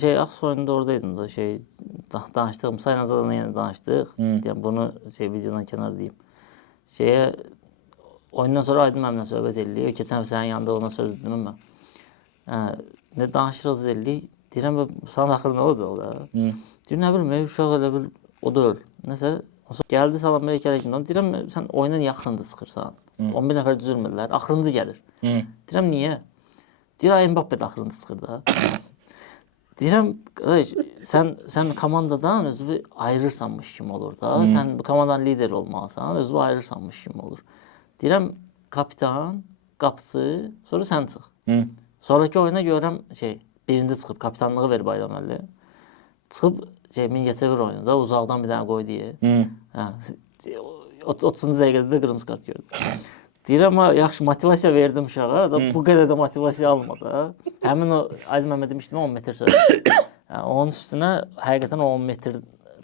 Şey Aksu oyununda oradaydım da danıştığım Saynazadan'la yine danıştık. Yani bunu videodan kenar diyeyim. Oyundan sonra Aydın mənimlə söhbət edilir. Keçən sənin yanında ona söz dedim mən. Ne danışırız edilir. Deyirəm sana axırı nə olacaq da? Deyir nə bilim uşaq elə bil o da öl. Nəsə gəldi salam belə gələcək. Deyirəm sən oyuna niyə axırıncı çıxırsan? 11 nəfər düzülmürlər. Axırıncı gəlir. Deyirəm niyə? Deyir Mbappe də axırıncı çıxır da. Deyirəm sən komandadan özünü ayırırsanmış kimi olur da. Sən bu komandanın lideri olmalısan, özünü ayırırsanmış kimi olur. Deyirəm kapitan, qapıcı, sonra sən çıx. Sonraki oyuna görürəm birinci çıxıb kapitanlığı ver Bayraməlli. Çıxıb Mingəçevir oyununda uzaqdan bir dənə qoy deyə. 30-cu dəqiqədə də qırmızı kart gördü. Deyirəm yaxşı motivasiya verdim uşağa da bu qədər də motivasiya almadı. Həmin o Aydın Məhəmməd demişdim 10 metr söylədi. Onun üstünə həqiqətən o 10 metr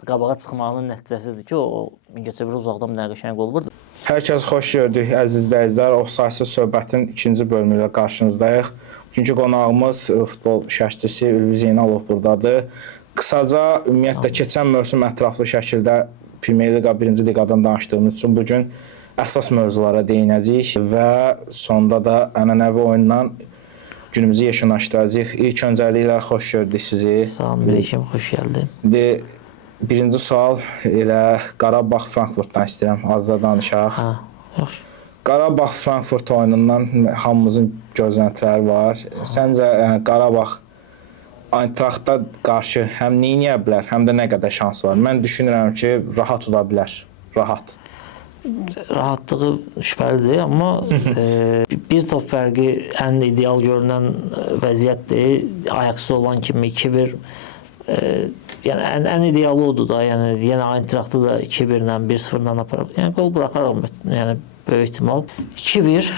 qabağa çıxmağının nəticəsidir ki, o Mingəçevir uzaqdan bir dənə qəşəng qol vurdu. Hər kəs xoş gördük əziz izləyicilər. Ofsaysız söhbətin ikinci bölümü ilə qarşınızdayıq. Çünki qonağımız futbol şərhçisi Ülvi Zeynalov buradadır. Qısaca ümumiyyətlə keçən mövsüm ətraflı şəkildə Premyer Liqa, 1-ci liqadan danışdığımız üçün bugün əsas mövzulara değinəcəyik və sonda da ənənəvi oyunla günümüzü yekunlaşdıracağıq. İlk öncəliklə xoş gördük sizi. Salam, Birəşim, xoş gəldin. Birinci sual elə Qarabağ Frankfurtdan istəyirəm, az da danışaq. Yaxşı. Qarabağ Frankfurt oyunundan hamımızın gözləntiləri var. Səncə Qarabağ Eintracht'a qarşı həm neyniyə bilər, həm də nə qədər şans var? Mən düşünürəm ki, rahat ola bilər. Rahat. Rahatlığı şübhəlidir, amma bir top fərqi ən ideal görünən vəziyyətdir. Ayaqsız olan kimi 2-1 yəni ən idealı odur da, yəni yenə Eintracht'ı da 2-1-lə, 1-0-la aparıb. Yəni gol buraxaraq, yəni böyük ehtimal 2-1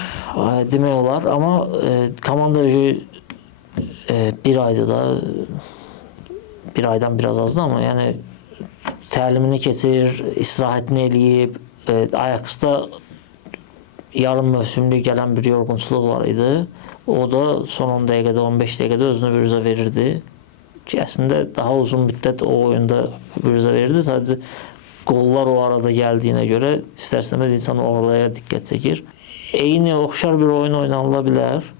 demək olar, amma komanda bir ayda da bir aydan biraz azdır, amma yəni təlimini keçir, istirahətini eləyib, Ajax'da yarım mövsümlük gələn bir yorğunçuluq var idi. O da son 10 dəqiqədə, 15 dəqiqədə özünü büruzə verirdi. Ki, əslində daha uzun müddət o oyunda büruzə verirdi. Sadəcə qollar o arada gəldiyinə görə istər-istəməz insan oraya diqqət çəkir. Eyni, oxşar bir oyun oynanıla bilər.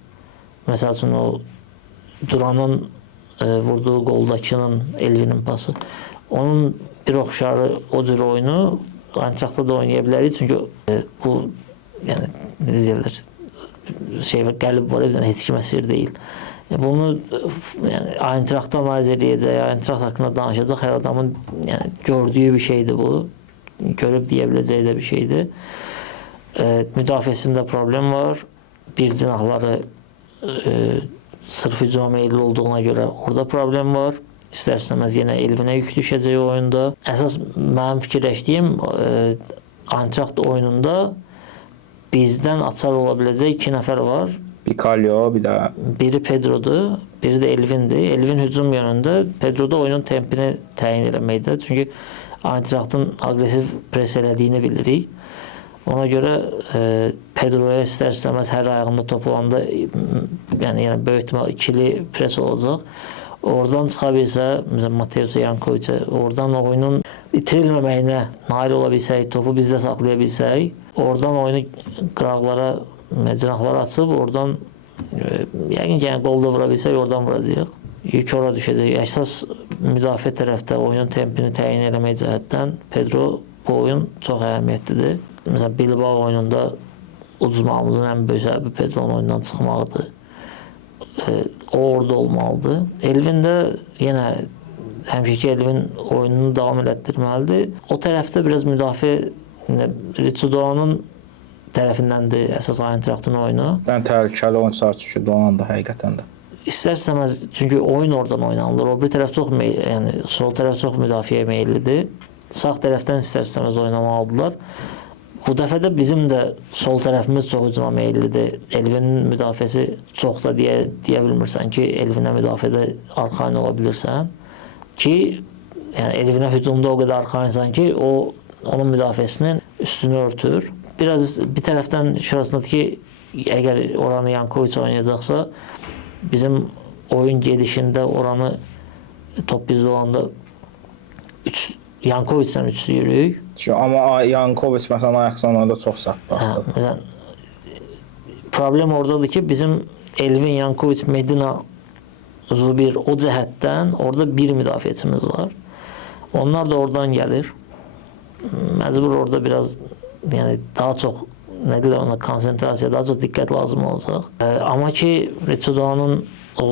Məsəl üçün o Duranın vurduğu qoldakının, Elvinin pası. Onun bir oxşarı o cür oyunu Eintracht'da da oynaya bilərik. Çünki bu, yəni, nə deyirlər, qəlib var, heç kim əsir deyil. Bunu yəni Eintracht'da analiz edəcək, Eintracht haqqında danışacaq hər adamın yəni gördüyü bir şeydir bu. Görüb deyə biləcəyi də bir şeydir. Müdafiəsində problem var. Bir cinahları sırf hücuma meyilli olduğuna görə orada problem var. İstər-istəməz yenə Elvinə yük düşəcək oyunda. Əsas mənim fikirləşdiyim Eintracht oyununda bizdən açar ola biləcək 2 nəfər var. Bir Kalyo, bir də... Biri Pedro'dur, biri də Elvindir. Elvin hücum yönündə, Pedro'da oyunun tempini təyin eləməkdə. Çünki Eintracht'ın agresiv pres elədiyini bilirik. Ona görə Pedro'ya istər-istəməz hər ayağında top olanda yəni böyük ihtimal ikili pres olacaq. Oradan çıxa bilsə, məsələn Mateus Yankovic'e, oradan oyunun itirilməməyinə nail ola bilsək, topu bizdə saxlaya bilsək, oradan oyunu qıraqlara, cinahları açıb, oradan yəqin ki, qol da vura bilsək, oradan vuracaq. Yük ora düşəcək. Əsas müdafiə tərəfdə oyunun tempini təyin eləmək cəhətdən Pedro bu oyun çox əhəmiyyətlidir. Məsələn, Bilbao oyununda uduzmağımızın ən böyük səbəbi Pedro'nun oyundan çıxmağıdır. O orada olmalıdır. Elvin də yenə həmişəki Elvin oyununu davam elətdirməlidir. O tərəfdə biraz müdafiə Riçudo'nun tərəfindəndir əsas Eintracht'ın oyunu. Mən təhlükəli oyunçular çünki Doğan da həqiqətən də. İstər-istəməz çünki oyun oradan oynanılır. O bir tərəf çox yəni sol tərəf çox müdafiəyə meyillidir. Sağ tərəfdən istər-istəməz oynamalıdırlar. Bu dəfə də bizim də sol tərəfimiz çox hücuma meyillidir. Elvinin müdafiəsi çox da deyə bilmirsən ki, Elvinə müdafiədə arxain ola bilirsən. Ki, yəni Elvinə hücumda o qədər arxainsən ki, onun müdafiəsinin üstünü örtür. Biraz bir tərəfdən şurasındadır ki, əgər oranı Yankovic oynayacaqsa, bizim oyun gedişində oranı top bizdə olanda Yankovic'dən üçlü yürüyük. Amma Yankovic məsələn Ajax'ın onda çox səhv baxdı. Məsələn, problem oradadır ki, bizim Elvin, Yankovic, Medina, Zubir o cəhətdən orada bir müdafiəçimiz var. Onlar da oradan gəlir. Məcbur orada biraz yəni daha çox nə deyirlər ona konsentrasiya, daha çox diqqət lazım olacaq. Amma ki Riçudo'nun o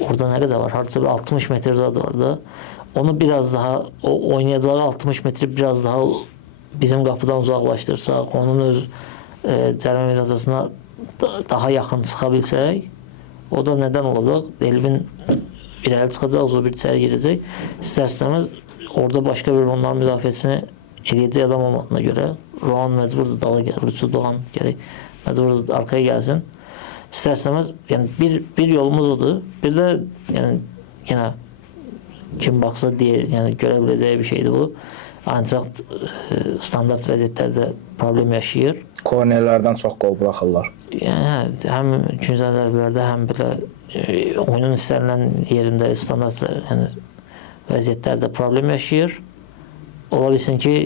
orada nə qədər var? Hardasa 60 metr zad var da. Onu biraz daha o oynayacağı 60 metri biraz daha bizim qapıdan uzaqlaşdırsaq, onun öz cərimə meydançasına daha yaxın çıxa bilsək, o da nədən olacaq? Elvin irəli çıxacaq, Zubir içəri girəcək. İstər-istəməz orada başqa bir onların müdafiəsini eləyəcək adam olmadığına görə Rohan məcburdur dala gəlir, Rüçü Doğan gərək məcburdur arkaya gəlsin. İstər-istəməz yəni bir yolumuz odur. Bir də yəni yenə kim baxsa deyə, yəni görə biləcəyi bir şeydir bu. Eintracht standart vəziyyətlərdə problem yaşayır. Kornerlərdən çox qol buraxırlar. Yəni həm ikinci zərbələrdə, həm belə oyunun istənilən yerində standart yəni vəziyyətlərdə problem yaşayır. Ola bilsin ki,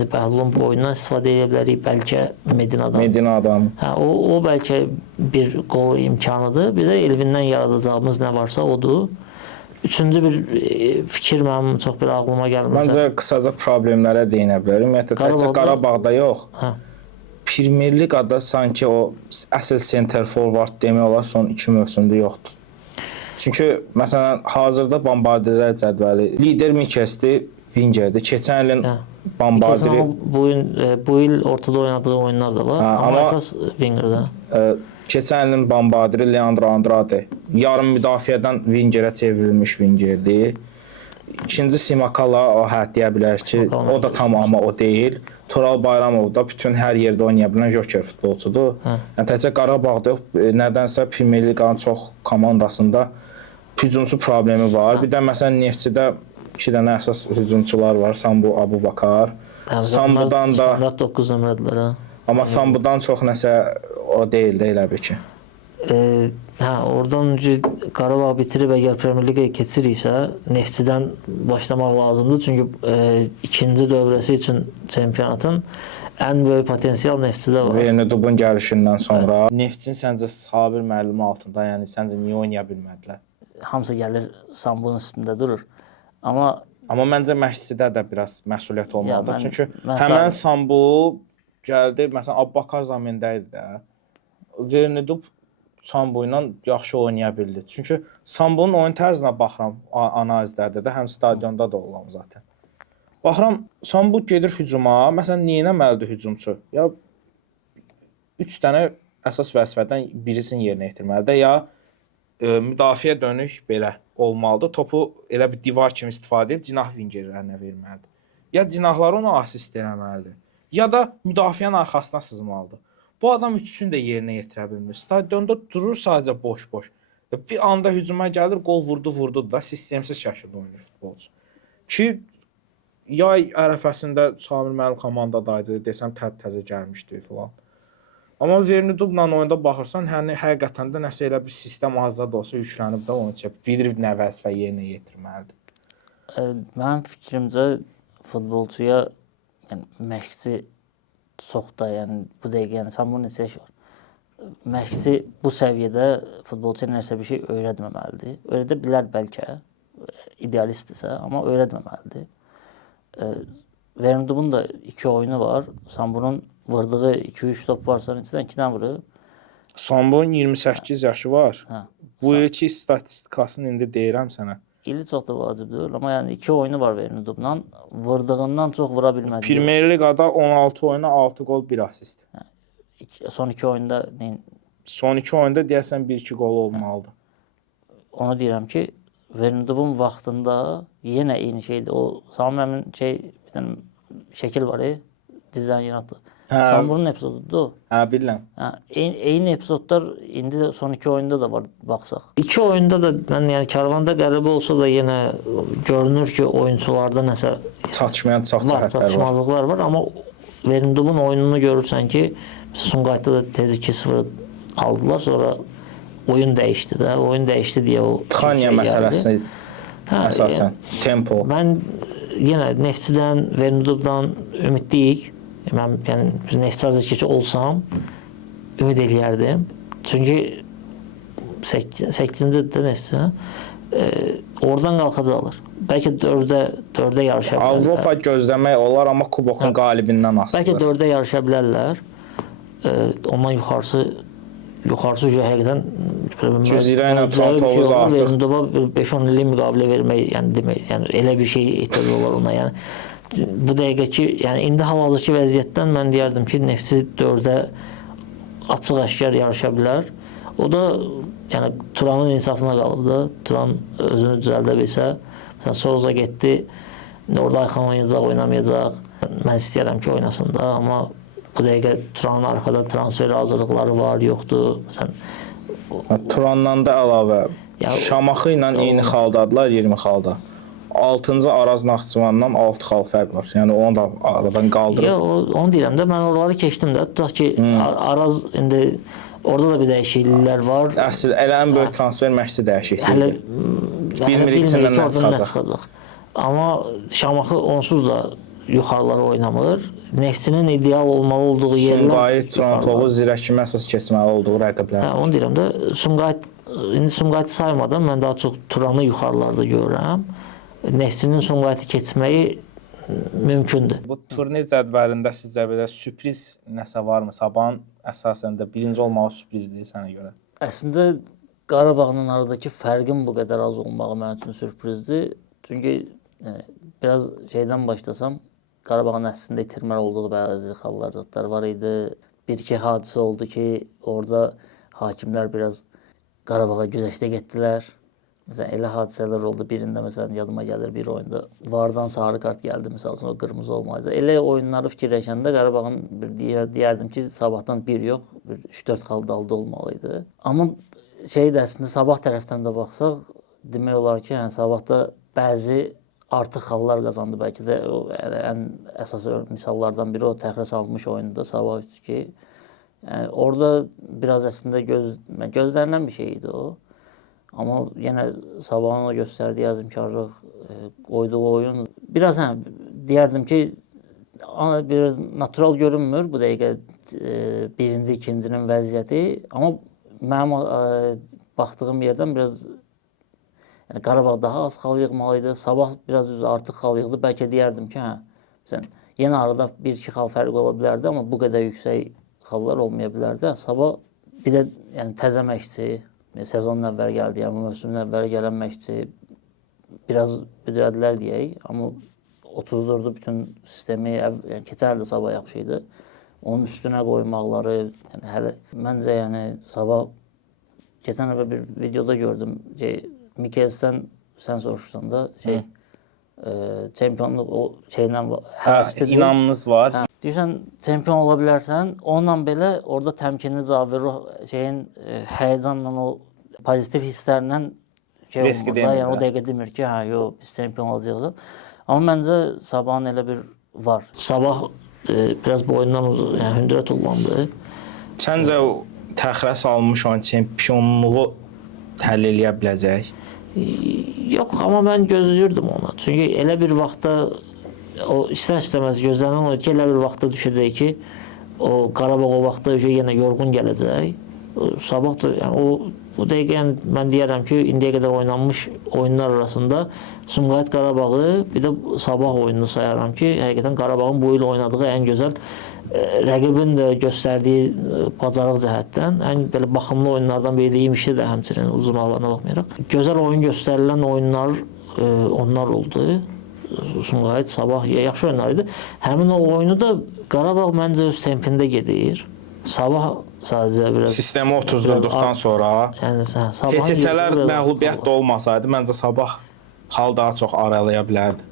Bəhlulun bu oyundan istifadə edə bilərik, bəlkə Medinadan. Hə, o bəlkə bir qol imkanıdır. Bir də Elvindən yaradacağımız nə varsa odur. Üçüncü bir fikir mənim çox belə ağlıma gəlmir. Məncə qısaca problemlərə değinə bilərim. Ümumiyyətlə təkcə Qarabağda yox. Hə. Premier Liqada sanki o əsl center forward demək olar son 2 mövsümdə yoxdur. Çünki məsələn hazırda Bombardierlər cədvəli lider Mikesdir, Vingerdir. Keçən ilin Bombardiri bu il ortada oynadığı oyunlar da var. Amma əsas Vingerdə. Keçən ilin Bombardiri Leandro Andrade yarım müdafiədən Vingerə çevrilmiş Vingerdir. İkinci Simakala o deyə bilər ki, o da tamamı o deyil. Tural Bayramov da bütün hər yerdə oynaya bilən joker futbolçudur. Yəni təkcə Qarabağda yox, nədənsə Premier Liqanın çox komandasında hücumçu problemi var. Bir də məsələn Neftçidə 2 dənə əsas hücumçular var. Sambu, Abubakar. Sambudan da standart 9 nömrədilər. Amma Sambudan çox nəsə o deyil də elə bir ki. Hə, oradan öncə Qarabağ bitirib əgər Premier Liqaya keçiriksə, Neftçidən başlamaq lazımdır. Çünki ikinci dövrəsi üçün çempionatın ən böyük potensial Neftçidə var. Vernedubun gəlişindən sonra Neftçinin səncə Sabir müəllimi altında, yəni səncə niyə oynaya bilmədilər? Hamısı gəlir Sambunun üstündə durur. Amma məncə məşqçidə də biraz məsuliyyət olmalıdır. Çünki mən həmən Sambu gəldi, məsələn Abbaqar zamində idi də. Vernedub Sambu ilə yaxşı oynaya bildi. Çünki Sambunun oyun tərzinə baxıram analizlərdə də, həm stadionda da olam zaten. Baxıram Sambu gedir hücuma, məsələn niyə eləməlidir hücumçu? Ya 3 dənə əsas vəzifədən birisini yerinə yetirməlidir, ya müdafiə dönük belə olmalıdır. Topu elə bir divar kimi istifadə edib cinah vingerlərinə verməlidir. Ya cinahlar ona asist eləməlidir, ya da müdafiənin arxasına sızmalıdır. Bu adam üçünü də yerinə yetirə bilmir. Stadionda durur sadəcə boş-boş. Bir anda hücuma gəlir, qol vurdu da sistemsiz şəkildə oynayır futbolçu. Ki yay ərəfəsində Samir müəllim komandadaydı, desəm təzə gəlmişdi filan. Amma Vernedubla oyunda baxırsan, həqiqətən də nəsə elə bir sistem azad olsa yüklənib də onu bilir nə vəzifə yerinə yetirməlidir. Mənim fikrimcə futbolçuya yəni məşqçi çox da, yəni bu dəqiqə yəni Sambunun neçə yaşı var. Məşqçi bu səviyyədə futbolçuya nəsə bir şey öyrətməməlidir. Öyrədə bilər bəlkə, idealistdirsə, amma öyrətməməlidir. Vernedubun da 2 oyunu var. Sambunun vurduğu 2-3 top varsa, neçədən 2 dənə vurub. Sambunun 28 yaşı var. Hə. Bu ilki statistikasını indi deyirəm sənə. İli çox da vacib deyil, amma yəni 2 oyunu var Vernedubla. Vurduğundan çox vura bilmədi. Premier Liqada 16 oyuna 6 gol, 1 asist. Son 2 oyunda neyin? Son 2 oyunda deyəsən 1-2 gol olmalıdır. Onu deyirəm ki, Vernedubun vaxtında yenə eyni şeydir. O Samimin bir dənə şəkil var, dizdən yaratdı. Sambunun epizodudur. Hə, bilirəm. Eyni epizodlar indi də son 2 oyunda da var, baxsaq. 2 oyunda da mən yəni Karvanda qəribə olsa da yenə görünür ki, oyunçularda nəsə çatışmayan çatışmazlıqlar var, amma Vernedubun oyununu görürsən ki, Sumqayıtda da tez 2-0 aldılar, sonra oyun dəyişdi də. Oyun dəyişdi deyə o Tkaniya məsələsi əsasən tempo. Mən yenə Neftçidən, Vermudubdan ümidliyik. Mən yəni Neftçi azarkeşi olsam ümid eləyərdim. Çünki 8-cidir Neftçi. Oradan qalxacaqlar. Bəlkə 4-də yarışa bilərlər. Avropa gözləmək olar, amma kubokun qalibindən asılıdır. Bəlkə 4-də yarışa bilərlər. Ondan yuxarısı həqiqətən Zirə ilə Turantovuz artıq Vermuduba 5-10 illik müqavilə vermək, yəni demək, yəni elə bir şey ehtiyac olar ona. Yəni bu dəqiqəki, yəni indi hal-hazırki vəziyyətdən mən deyərdim ki, Neftçi 4-də açıq-aşkar yarışa bilər. O da yəni Turanın insafına qalıb da. Turan özünü düzəldə bilsə, məsələn Souza getdi, orada Ayxan oynamayacaq. Mən istəyirəm ki, oynasın da, amma bu dəqiqə Turanın arxada transfer hazırlıqları var, yoxdur. Məsələn Turandan da əlavə Şamaxı ilə eyni xaldadılar, 20 xalda. 6-cı Araz Naxçıvandan 6 xal fərq var. Yəni onu da aradan qaldırıb. Yox, onu deyirəm də, mən oraları keçdim də. Tutaq ki, Araz indi orada da bir dəyişikliklər var. Əsl ən böyük transfer Məşqçi dəyişikliyidir. Bilmirik içindən nə çıxacaq. Amma Şamaxı onsuz da yuxarılara oynamır. Neftçinin ideal olmalı olduğu yerlər Sumqayıt, Turantovu, Zirə kimi əsas keçməli olduğu rəqiblər. Onu deyirəm də, indi Sumqayıtı saymadan mən daha çox Turanı yuxarılarda görürəm. Neftçinin Sumqayıtı keçməyi mümkündür. Bu turnir cədvəlində sizcə belə sürpriz nəsə varmı? Sabahın əsasən də birinci olmağı sürprizdir sənə görə. Əslində Qarabağla aradakı fərqin bu qədər az olmağı mənim üçün sürprizdir. Çünki yəni, biraz şeydən başlasam, Qarabağın əslində itirməli olduğu bəzi hallar var idi. Bir-iki hadisə oldu ki, orada hakimlər biraz Qarabağa güzəşdə getdilər. Məsələn, elə hadisələr oldu. Birində, məsələn, yadıma gəlir bir oyunda. Vardan sarı kart gəldi, məsəl üçün, o qırmızı olmayacaq. Elə oyunları fikirləşəndə Qarabağın deyərdim ki, Sabahdan bir yox, 3-4 xal dalda olmalıydı. Amma şeydə əslində Sabah tərəfdən də baxsaq, demək olar ki, yəni Sabahda bəzi artıq xallar qazandı. Bəlkə də o, yəni, ən əsas misallardan biri o təxirə salınmış oyunda Sabah 3-2. Yəni, orada biraz əslində gözlənilən bir şey idi o. Amma yenə Sabahın o göstərdiyi azimkarlıq, qoyduğu oyun biraz deyərdim ki, biraz natural görünmür bu dəqiqə birinci, ikincinin vəziyyəti. Amma mənim baxdığım yerdən biraz yəni Qarabağ daha az xal yığmalıydı. Sabah biraz artıq xal yığdı. Bəlkə deyərdim ki, məsələn, yenə arada 1-2 xal fərqi ola bilərdi, amma bu qədər yüksək xallar olmaya bilərdi. Sabah bir də yəni təzə məşqçi, sezonun əvvəl gəldi, yəni mövsümün əvvəl gələn məşqçi biraz büdrədilər deyək, amma 30-durdu bütün sistemi, yəni keçən ildə Sabah yaxşı idi. Onun üstünə qoymaqları, yəni hələ məncə yəni Sabah keçən dəfə bir videoda gördüm, Mikelsdən sən soruşsan da çempionluq o şeylə inamınız var. Deyirsən çempion ola bilərsən, onunla belə orada təmkinli cavab verir, həyəcanla, o pozitiv hisslərlə olmur da, yəni o dəqiqə demir ki, yox, biz çempion olacağıq. Amma məncə Sabahın elə bir var. Sabah biraz bu oyundan yəni hündürə tullandı. Səncə təxirə salınmış oyun çempionluğu həll eləyə biləcək? Yox, amma mən gözləyirdim ona. Çünki elə bir vaxtda o istər-istəməz gözlənilən o ki, elə bir vaxtda düşəcək ki, o Qarabağ o vaxtda yenə yorğun gələcək. Sabah da yəni o dəqiqə yəni mən deyərəm ki, indiyə qədər oynanmış oyunlar arasında Sumqayıt Qarabağı, bir də Sabah oyununu sayaram ki, həqiqətən Qarabağın bu il oynadığı ən gözəl, rəqibin də göstərdiyi bacarıq cəhətdən ən belə baxımlı oyunlardan biri də imişdi də həmçinin uzunluqlarına baxmayaraq. Gözəl oyun göstərilən oyunlar onlar oldu. Sumqayıt, Sabah yaxşı oyunlar idi. Həmin o oyunu da Qarabağ məncə öz tempində gedir. Sabah sadəcə biraz sistemi oturtduqdan sonra yəni heç-heçələr məğlubiyyət də olmasaydı, məncə Sabah xal daha çox aralaya bilərdi.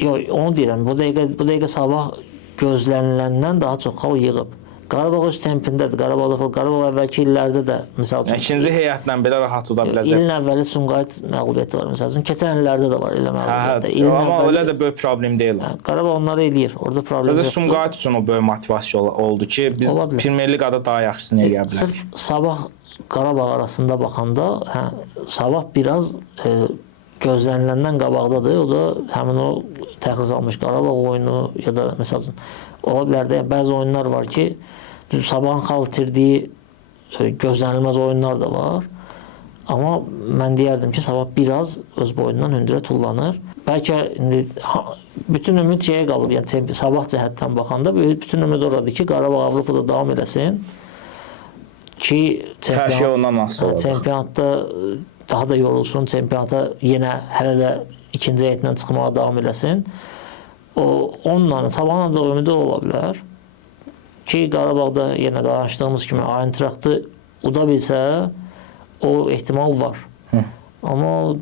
Yox, onu deyirəm. Bu dəqiqə Sabah gözləniləndən daha çox xal yığıb. Qarabağ öz tempindədir. Qarabağ əvvəlki illərdə də misal üçün ikinci heyətlə belə rahat tuta biləcək. İlin əvvəli Sumqayıt məğlubiyyəti var. Misal üçün keçən illərdə də var elə məğlubiyyətlər. Amma elə də böyük problem deyil. Qarabağ onları eləyir. Orada problem yoxdur. Sadəcə Sumqayıt üçün o böyük motivasiya oldu ki, biz Premyer Liqada daha yaxşısını eləyə bilərik. Sırf Sabah Qarabağ arasında baxanda, Sabah biraz gözləniləndən qabaqdadır. O da həmin o təxris almış Qarabağ oyunu ya da məsəl üçün ola bilər də bəzi oyunlar var ki, Sabahın xalq itirdiyi gözlənilməz oyunlar da var. Amma mən deyərdim ki, Sabah biraz öz boyundan hündürə tullanır. Bəlkə indi bütün ümid şeyə qalıb. Yəni Sabah cəhətdən baxanda bütün ümid oradır ki, Qarabağ Avropada davam eləsin. Ki Hər şey ondan asılı olacaq. Çempionatda daha da yorulsun, çempionata yenə hələ də ikinci heyətdən çıxmağa davam eləsin. Onunla Sabahın ancaq ümidi ola bilər ki, Qarabağda yenə danışdığımız kimi Eintrachtı uda bilsə, o ehtimal var. Amma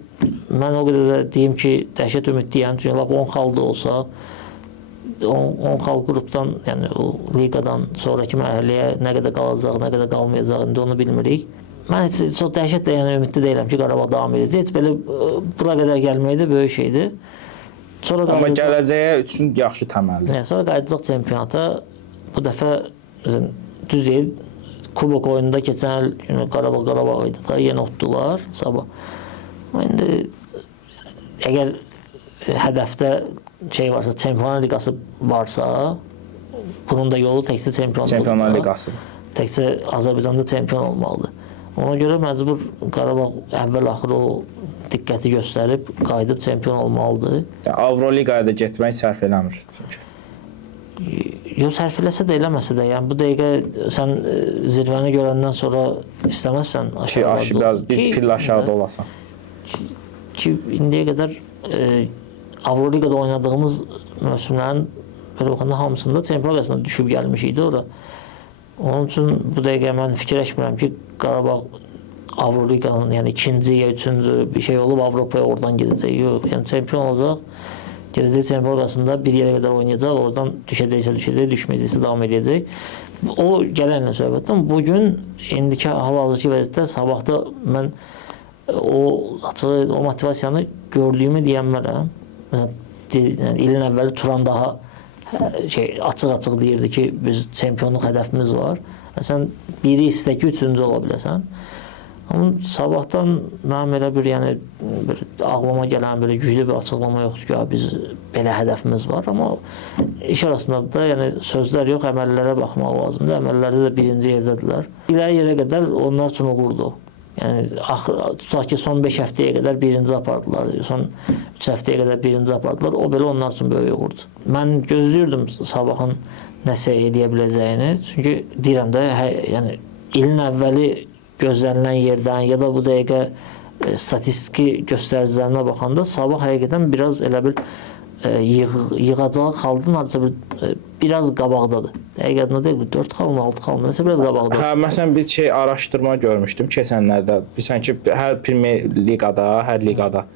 mən o qədər də deyim ki, dəhşət ümidliyəm. Çünki 10 xal da olsa, 10 xal qrupdan, yəni o liqadan sonraki mərhələyə nə qədər qalacaq, nə qədər qalmayacaq, indi onu bilmirik. Mən heç çox dəhşət də yəni ümidli deyiləm ki, Qarabağ davam edəcək. Heç belə bura qədər gəlmək də böyük şeydir. Amma gələcəyə üçün yaxşı təməldir. Sonra qayıdacaq çempionata. Bu dəfə düz deyil, Kubok oyununda keçən il Qarabağ idi da, yenə utdular Sabah. İndi əgər hədəfdə şey varsa, Çempionlar Liqası varsa, bunun da yolu təkcə Çempionlar Liqasıdır. Təkcə Azərbaycanda çempion olmalıdır. Ona görə məcbur Qarabağ əvvəl-axır o diqqəti göstərib, qayıdıb çempion olmalıdır. Avroliqaya da getmək sərf eləmir çünki. Yox, sərf eləsə də eləməsə də, yəni bu dəqiqə sən zirvəni görəndən sonra istəməzsən aşağıda biraz bir pillə aşağıda olasan. Ki indiyə qədər Avroliqada oynadığımız mövsümlərin belə baxanda hamısında Çempionlar Liqasına düşüb gəlmiş idi ora. Onun üçün bu dəqiqə mən fikirləşmirəm ki, Qarabağ Avroliqanın, yəni ikinci ya üçüncü bir şey olub Avropaya oradan gedəcək. Yox, yəni çempion olacaq. Gələcək Çempionlar Liqasında bir yerə qədər oynayacaq, oradan düşəcəksə düşəcək, düşməyəcəksə davam edəcək. O gələnlə söhbətdən bugün indiki hal-hazırki vəziyyətdə Sabahda mən o motivasiyanı gördüyümü deyənmərəm. Məsələn, ilin əvvəli Turan daha açıq-açıq deyirdi ki, biz çempionluq hədəfimiz var. Sən biri istəki üçüncü ola biləsən. Amma Sabahdan mənim elə bir, yəni ağlıma gələn belə güclü bir açıqlama yoxdur ki, biz belə hədəfimiz var. Amma iş arasında da yəni sözlər yox, əməllərə baxmaq lazımdır. Əməllərdə də birinci yerdədirlər. İləri yerə qədər onlar üçün uğurdur. Yəni tutaq ki, son 5 həftəyə qədər birinci apardılar, son 3 həftəyə qədər birinci apardılar. O belə onlar üçün böyük uğurdur. Mən gözləyirdim Sabahın nəsə eləyə biləcəyini. Çünki deyirəm də, yəni ilin əvvəli gözlənilən yerdən ya da bu dəqiqə statistiki göstəricilərinə baxanda Sabah həqiqətən biraz elə bir yığacağı xaldan hardasa biraz qabaqdadır. Həqiqətən o deyil, 4 xal mı, 6 xal mı, nəsə biraz qabaqdadır. Məsələn, bir araşdırma görmüşdüm keçənlərdə. Bilirsən ki, hər Premier Liqada, hər liqada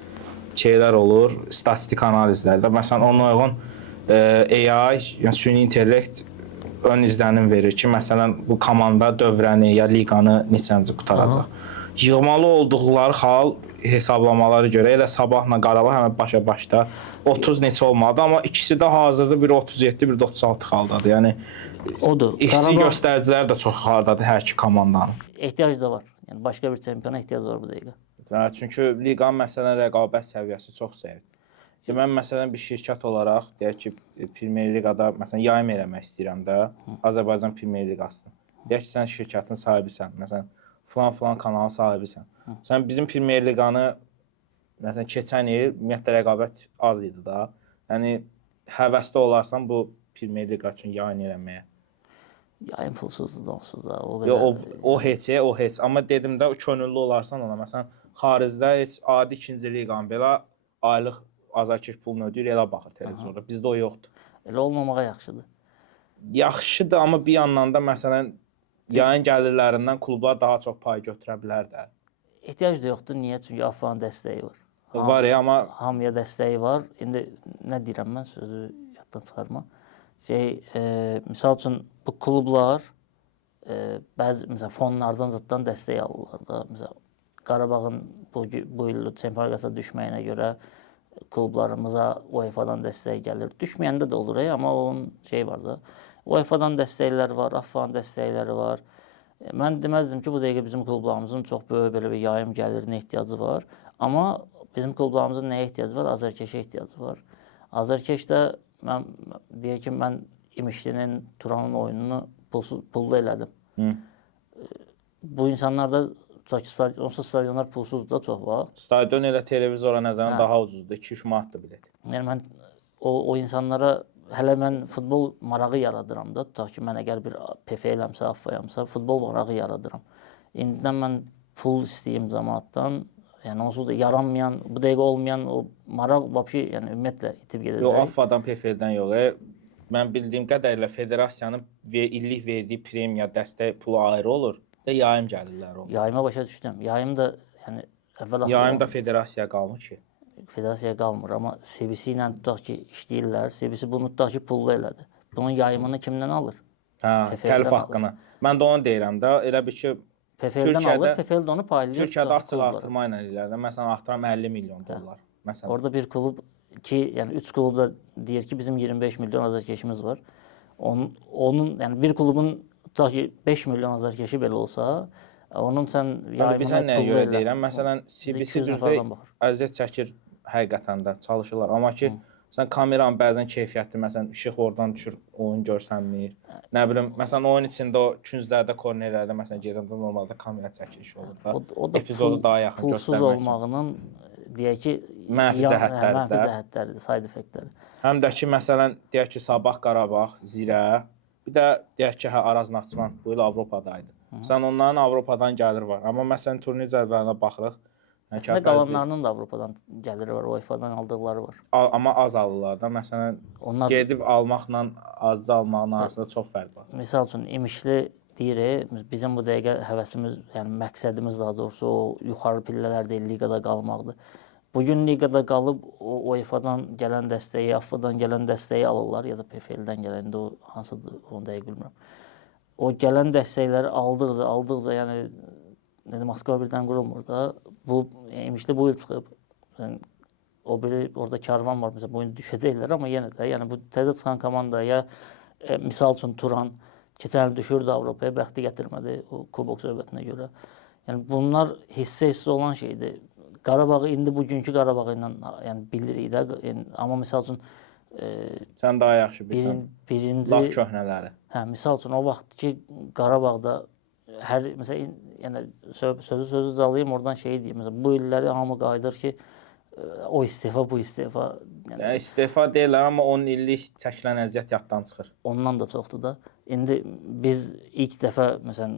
şeylər olur, statistik analizlərdə. Məsələn, ona uyğun AI, yəni süni intellekt ön izlənim verir ki, məsələn, bu komanda dövrəni ya liqanı neçənci qutaracaq. Yığmalı olduqları xal hesablamalara görə elə Sabahla Qarabağ həmən başa-başda 30 neçə olmalıdır, amma ikisi də hazırda biri 37, biri 36 xaldadır. Yəni odur. İkisi göstəriciləri də çox xardadır hər iki komandanın. Ehtiyac da var. Yəni başqa bir çempiona ehtiyac var bu dəqiqə. Çünki liqanın məsələn rəqabət səviyyəsi çox zəifdir. Mən məsələn bir şirkət olaraq deyək ki, Premier Liqada məsələn yayım eləmək istəyirəm də, Azərbaycan Premier Liqasını. Deyək ki, sən şirkətin sahibisən, məsələn filan kanalın sahibisən. Sən bizim Premier Liqanı məsələn keçən il ümumiyyətlə rəqabət az idi da. Yəni həvəsli olarsan bu Premier Liqa üçün yayım eləməyə. Yayım pulsuzdur, onsuz da. O heç. Amma dedim də könüllü olarsan ona. Məsələn xaricdə heç adi ikinci liqanın belə aylıq azarkeş pulunu ödəyir, elə baxır televizorda. Bizdə o yoxdur. Elə olmamağa yaxşıdır. Yaxşıdır, amma bir yandan da məsələn yayın gəlirlərindən klublar daha çox pay götürə bilər də. Ehtiyac da yoxdur. Niyə? Çünki AFFA-nın dəstəyi var. Var ya, amma hamıya dəstəyi var. İndi nə deyirəm mən, sözü yaddan çıxarma. Misal üçün bu klublar bəzi məsələn fonlardan zətdən dəstək alırlar da. Məsələn Qarabağın bu il Çempionlar Liqasına düşməyinə görə klublarımıza UEFA-dan dəstək gəlir. Düşməyəndə də olur, amma onun var da. UEFA-dan dəstəkləri var, AFFA-nın dəstəkləri var. Mən deməzdim ki, bu dəqiqə bizim klublarımızın çox böyük belə bir yayım gəlirinə ehtiyacı var. Amma bizim klublarımızın nəyə ehtiyacı var? Azərkeşə ehtiyacı var. Azərkeşdə mən deyək ki, mən İmişlinin, Turanın oyununu pullu elədim. Bu insanlar da onsuz stadionlar pulsuzdur da çox vaxt. Stadion elə televizora nəzərən daha ucuzdur. 2-3 manatdır bilet. Yəni mən o insanlara hələ mən futbol marağı yaradıram da. Tutaq ki, mən əgər bir PFL-əmsə, AFFA-yamsa, futbol marağı yaradıram. İndidən mən pul istəyim cəmaatdan. Yəni onsuz da yaranmayan, bu dəqiqə olmayan o maraq vəbşi, yəni ümumiyyətlə itib gedəcək. Yox, AFFA-dan, PFL-dən yox. Mən bildiyim qədərilə federasiyanın illik verdiyi premiya, dəstək pulu ayrı olur. Yayım gəlirlər o. Yayıma başa düşdüm. Yayım da yəni əvvəl Yayım da federasiyaya qalmır ki. Federasiyaya qalmır, amma CBC ilə tutaq ki işləyirlər. CBC bunu tutaq ki pullu elədi. Bunun yayımını kimdən alır? Hə, təlif haqqını. Mən də onu deyirəm də, elə bir ki PFL-dən alır, PFL də onu paylayır. Türkiyədə açıq artırma ilə eləyirlər. Məsələn, artıram 50 milyon dollar. Məsələn. Orada bir klub ki, yəni 3 klub da deyir ki, bizim 25 milyon azərkeşimiz var. Onun yəni bir klubun tutaq ki 5 milyon azərkeşi belə olsa, onun sən yayımını bilirsən nəyə görə deyirəm? Məsələn, CBC düzdə əziyyət çəkir həqiqətən də çalışırlar. Amma ki sən kameranın bəzən keyfiyyəti, məsələn, işıq oradan düşür, oyun görsənmir. Nə bilim, məsələn, oyun içində o künclərdə, kornerlərdə məsələn gedəndə normalda kamera çəkilişi olur da. O da epizodu daha yaxın göstərmək üçün. Pulsuz olmağının deyək ki, mənfi cəhətləridir. Mənfi cəhətləridir, side effektləri. Həm də ki, məsələn, deyək ki, Sabah, Qarabağ, Zirə, bir də deyək ki, Araz Naxçıvan bu il Avropadaydı. Sən onların Avropadan gəlir var. Amma məsələn, turnir cədvəlinə baxırıq. Əslində qalanlarının da Avropadan gəliri var, UEFA-dan aldıqları var. Amma az alırlar da. Məsələn, gedib almaqla azca almağın arasında çox fərq var. Misal üçün, İmişli deyir, bizim bu dəqiqə həvəsimiz, yəni məqsədimiz daha doğrusu o yuxarı pillələrdə liqada qalmaqdır. Bugün liqada qalıb o UEFA-dan gələn dəstəyi, AFFA-dan gələn dəstəyi alırlar ya da PFL-dən gələn də o hansıdır, onu dəqiq bilmirəm. O gələn dəstəkləri aldıqca, yəni Moskva birdən qurulmur da. Bu İmişli bu il çıxıb. Yəni o biri orada Karvan var məsələn, bu il düşəcəklər, amma yenə də yəni bu təzə çıxan komandaya misal üçün Turan keçən il düşürdü Avropaya, bəxti gətirmədi o kubok söhbətinə görə. Yəni bunlar hissə olan şeydir. Qarabağı indi bugünkü Qarabağı ilə yəni bilirik də, amma misal üçün sən daha yaxşı bilirsən. Birinci lap köhnələri. Hə, misal üçün o vaxt ki Qarabağda hər məsələn yəni sözü calayım oradan şey deyim. Məsələn bu illəri hamı qayıdır ki o istefa, bu istefa. Yəni istefa deyirlər, amma 10 illik çəkilən əziyyət yaddan çıxır. Ondan da çoxdur da. İndi biz ilk dəfə məsələn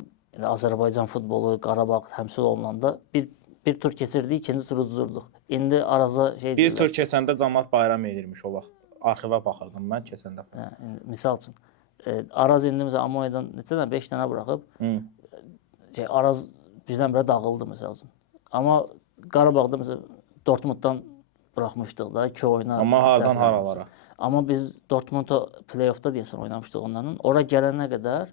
Azərbaycan futbolu Qarabağ təmsil olunanda bir tur keçirdik, ikinci turu udurduq. İndi Araza şey bir tur keçəndə cəmaət bayram edirmiş o vaxt. Arxivə baxırdım mən keçən dəfə. Hə, misal üçün Araz indi məsələn Amoyadan neçə dənə 5 dənə buraxıb. Araz bizdən birə dağıldı məsəl üçün. Amma Qarabağda məsələn Dortmunddan buraxmışdıq da 2 oyuna. Amma hardan haralara? Amma biz Dortmundda play-offda deyəsən oynamışdıq onların. Ora gələnə qədər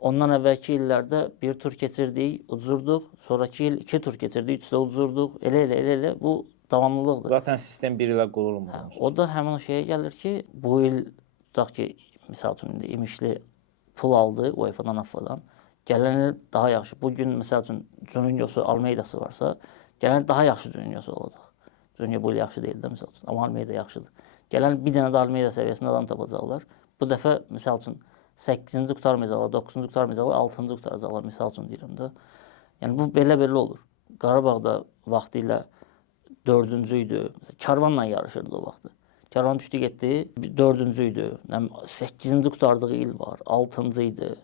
ondan əvvəlki illərdə bir tur keçirdik, udurduq. Sonraki il 2 tur keçirdik, 3 də udurduq. Elə bu davamlılıqdır. Zaten sistem bir ilə qurulmuş. O da həmin o şeyə gəlir ki, bu il tutaq ki, misal üçün indi İmişli pul aldı UEFA-dan, AFFA-dan. Gələn il daha yaxşı. Bu gün misal üçün Junior'su, Almeida'sı varsa, gələn il daha yaxşı Junior'su olacaq. Junior bu il yaxşı deyil də misal üçün, amma Almeida yaxşıdır. Gələn bir dənə də Almeida səviyyəsində adam tapacaqlar. Bu dəfə misal üçün 8-ci qurtarmayacaqlar, 9-cu qurtarmayacaqlar, 6-cı qurtaracaqlar misal üçün deyirəm də. Yəni bu belə olur. Qarabağda vaxtilə 4-cü idi. Məsələn, Karvanla yarışırdı o vaxtı. Karvan düşdü getdi, 4-cü idi. 8-ci qurtardığı il var, 6-cı idi.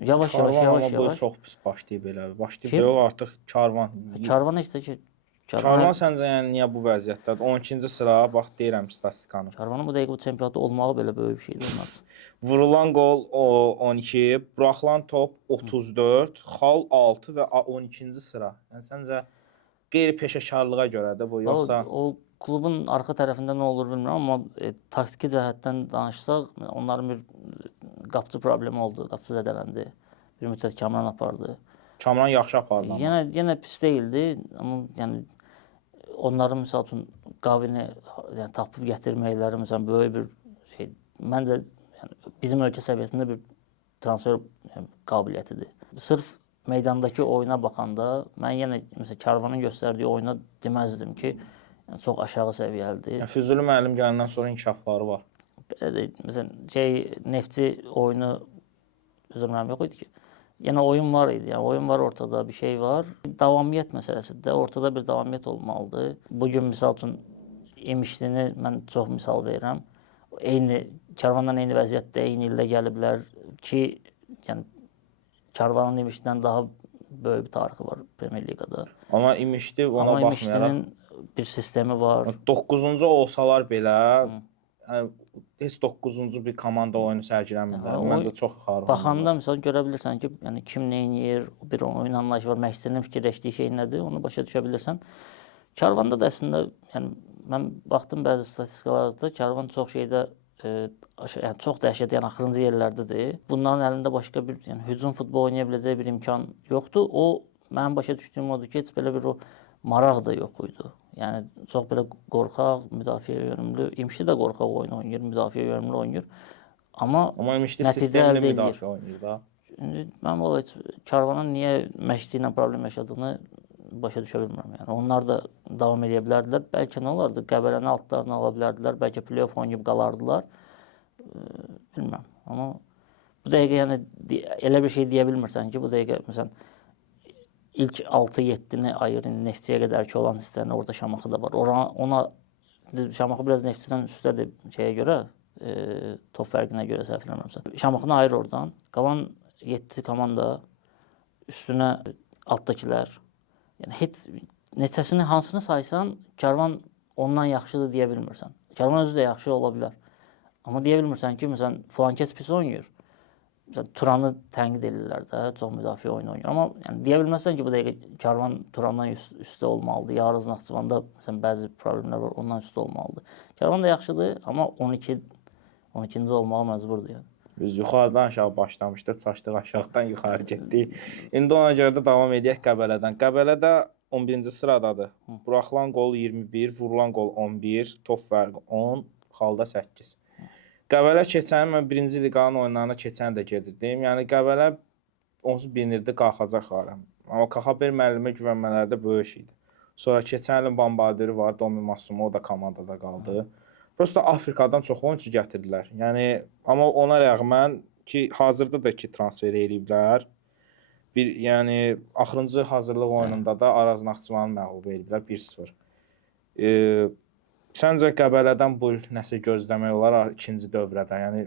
Yavaş-yavaş. Bu çox pis başlayıb elə. Başlayıb yox artıq Karvan. Karvan heç də ki Karvan səncə yəni niyə bu vəziyyətdədir? 12-ci sıra bax deyirəm statistikanı. Karvanın bu dəqiqə bu çempionatda olmağı belə böyük bir şeydir onlar üçün. Vurulan qol 12, buraxılan top 34, xal 6 və 12-ci sıra. Yəni səncə qeyri-peşəkarlığa görədir bu yoxsa? O klubun arxa tərəfində nə olur bilmirəm, amma taktiki cəhətdən danışsaq, onların bir qapıcı problemi oldu, qapıcı zədələndi. Bir müddət Kamran apardı. Kamran yaxşı apardı. Yenə pis deyildi, amma yəni onların misal üçün Qavini yəni tapıb gətirməkləri məsələn böyük bir şey. Məncə yəni bizim ölkə səviyyəsində bir transfer qabiliyyətidir. Sırf meydandakı oyuna baxanda mən yenə məsələn Karvanın göstərdiyi oyuna deməzdim ki, Yəni çox aşağı səviyyəlidir. Yəni Füzuli müəllim gələndən sonra inkişafları var. Belə də məsələn Neftçi oyunu üzrəm yox idi ki. Yəni oyun var idi. Yəni oyun var ortada, bir şey var. Davamiyyət məsələsidir də. Ortada bir davamiyyət olmalıdır. Bu gün misal üçün İmişlini mən çox misal verirəm. Karvandan eyni vəziyyətdə eyni ildə gəliblər ki, yəni Karvanın İmişlidən daha böyük bir tarixi var Premyer Liqada. Amma İmişli ona Amma baxmayaraq İmişlinin bir sistemi var. 9-cu olsalar belə, yəni heç 9-cu bir komanda oyunu sərgiləmirlər. Məncə çox yuxarı. Baxanda məsələn görə bilirsən ki, yəni kim nə edir, bir oyun anlayışı var, məşqçinin fikirləşdiyi şey nədir, onu başa düşə bilirsən. Karvanda da əslində, yəni mən baxdım bəzi statistikalarda, Karvan çox şeydə yəni çox dəhşətli, yəni axırıncı yerlərdədir. Bunların əlində başqa bir, yəni hücum futbol oynaya biləcəyi bir imkan yoxdur. O mənim başa düşdüyüm odur ki, heç belə bir o maraq da yox idi. Yəni çox belə qorxaq, müdafiə yönümlü, İmişli də qorxaq oyun oynayır, müdafiə yönümlü oynayır. Amma İmişli sistemli müdafiə oynayır da. İndi mən o Karvanın niyə məşqçi ilə problem yaşadığını başa düşə bilmirəm. Yəni onlar da davam edə bilərdilər. Bəlkə nə olardı? Qəbələni altlarına ala bilərdilər. Bəlkə play-off oynayıb qalardılar. Bilmirəm. Amma bu dəqiqə yəni elə bir şey deyə bilmirsən ki, bu dəqiqə məsələn ilk 6-7-ni ayır, Neftçiyə qədər ki olan hissəni orada Şamaxı da var. Ona Şamaxı biraz Neftçidən üstədir şeyə görə, top fərqinə görə səhv eləmirəmsə. Şamaxını ayır oradan. Qalan 7 komanda üstünə altdakılar. Yəni heç neçəsini hansını saysan, Karvan ondan yaxşıdır deyə bilmirsən. Karvan özü də yaxşı ola bilər. Amma deyə bilmirsən ki, məsələn, filankəs pis oynayır. Məsələn, Turanı tənqid edirlər də, çox müdafiə oyunu oynayır. Amma yəni deyə bilməzsən ki, bu dəqiqə Karvan Turandan üstə olmalıdır. Ya Araz Naxçıvanda məsələn bəzi problemlər var, ondan üstə olmalıdır. Karvan da yaxşıdır, amma 12-ci olmağa məcburdur yəni. Biz yuxarıdan aşağı başlamışdıq, çaşdıq aşağıdan yuxarı getdik. İndi ona görə də davam edək Qəbələdən. Qəbələdə 11-ci sıradadır. Buraxılan qol 21, vurulan qol 11, top fərqi 10, xalda 8. Qəbələ keçən, mən 1-ci liqanın oyunlarına keçən də gedirdim. Yəni Qəbələ onsuz bilinirdi qalxacaq xarəm. Amma Kaxaber müəllimə güvənmələri də böyük idi. Sonra keçən ilin bombardiri var, Domi Masumo, o da komandada qaldı. Prosta Afrikadan çox oyunçu gətirdilər. Yəni amma ona rəğmən ki, hazırda da ki transfer eləyiblər. Yəni axırıncı hazırlıq oyununda da Araz Naxçıvanı məğlub eləyiblər 1-0. Səncə Qəbələdən bu il nəsə gözləmək olar ikinci dövrədə? Yəni